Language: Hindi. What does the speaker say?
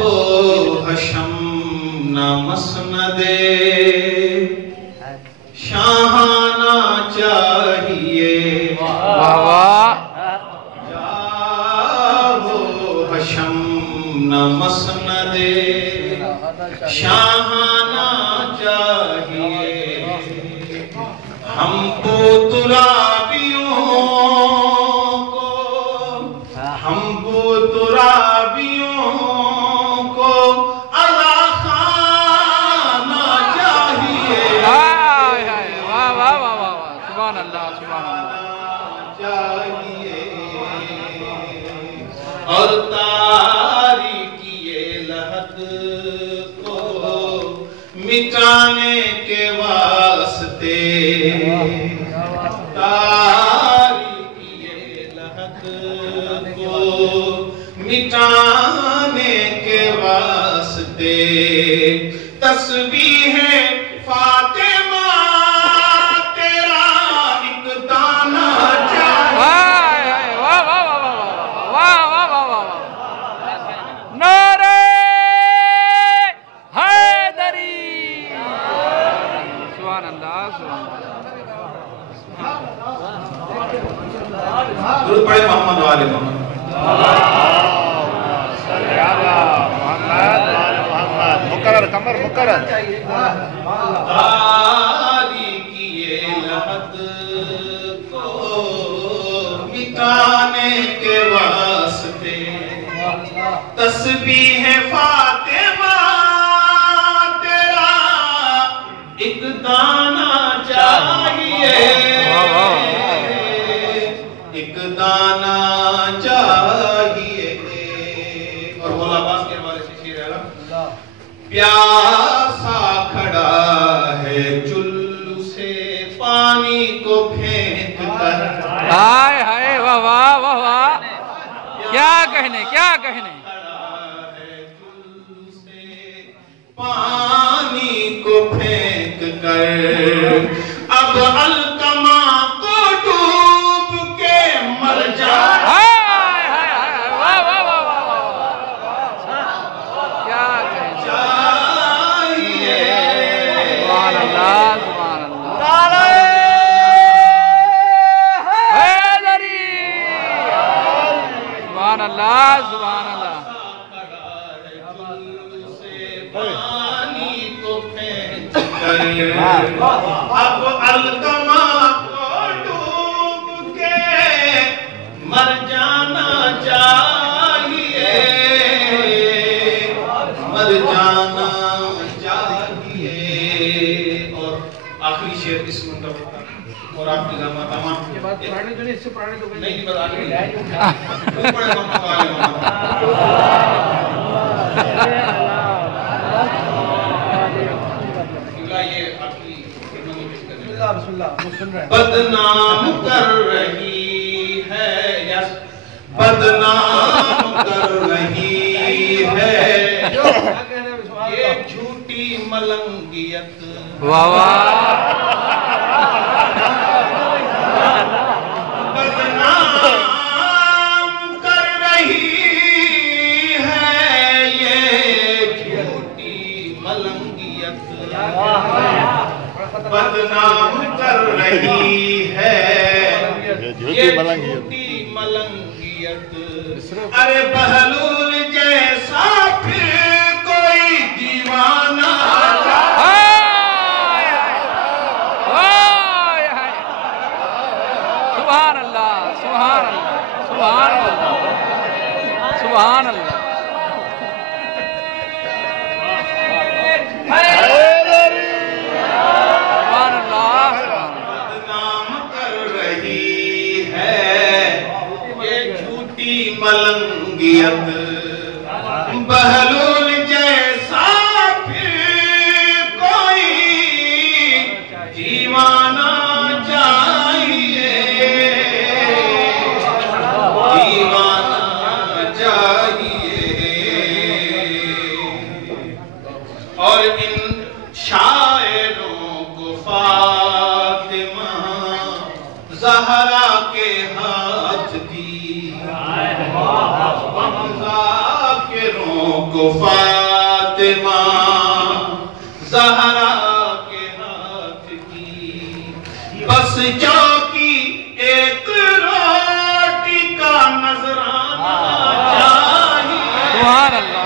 हो हशम न मसनदे शाहाना चाहिए। वाह वाह। जाहो हशम न मसनदे शाहाना चाहिए। हमको तुराबियों को अला खाना चाहिए। वाह वाह वाह वाह, सुभान अल्लाह सुभान अल्लाह चाहिए। और तारीकी लहद को मिटाने के वास्ते, तारीकी लहद को मिटाने के वास्ते तस्बीह है फातिमा तेरा एक दाना चाहिए। वाह वाह वाह वाह वाह वाह वाह वाह। नारे हैदरी। सुभान अल्लाह सुभान अल्लाह। दुरूद पढ़े मोहम्मद वाले मोहम्मद। मुकर्रर कमर मुकर्रर। तारीकी लहद को मिटाने के वास्ते तस्बीह है फातिमा तेरा एक दाना चाहिए। एक दाना चाहिए। और मौला अब्बास के हवाले से शेर है, प्यासा खड़ा है चुल्लू से पानी को फेंक कर। हाय हाय वाह वाह वाह वाह, क्या कहने क्या कहने। चुल्लू से पानी को फेंक कर अब अलकमा को डूब के मर जा। हाय हाय हाय वाह वाह वाह वाह, क्या कहने। सुभान अल्लाह सुभान अल्लाह। हैदरी। सुभान अल्लाह सुभान अल्लाह। पानी को फेंक कर अब अलकमा को डूब के मर जाना चाहिए। मर जाना चाहिए। और आखिरी शेर इस मुंतब और आपकी तमाम पुराने तो नहीं, इससे पुराने तो नहीं बता बदनाम कर रही है, यस बदनाम कर रही है ये झूठी मलंगियत। वाह वाह। बदनाम कर रही है ये झूठी मलंगियत। बदनाम कर रही है ये झूठी मलंगियत। अरे बहलूल जैसा फिर कोई दीवाना। सुभान अल्लाह सुभान अल्लाह सुभान अल्लाह सुभान अल्लाह। मलंगियत बहलूल जैसा फिर कोई दीवाना चाहिए। दीवाना चाहिए। और इन शायरों को फातिमा ज़हरा के हाथ दी। ज़ाकिरों हमको फातिमा ज़हरा के हाथ की बस चौकी एक रोटी का नजराना चाहिए। सुभान अल्लाह।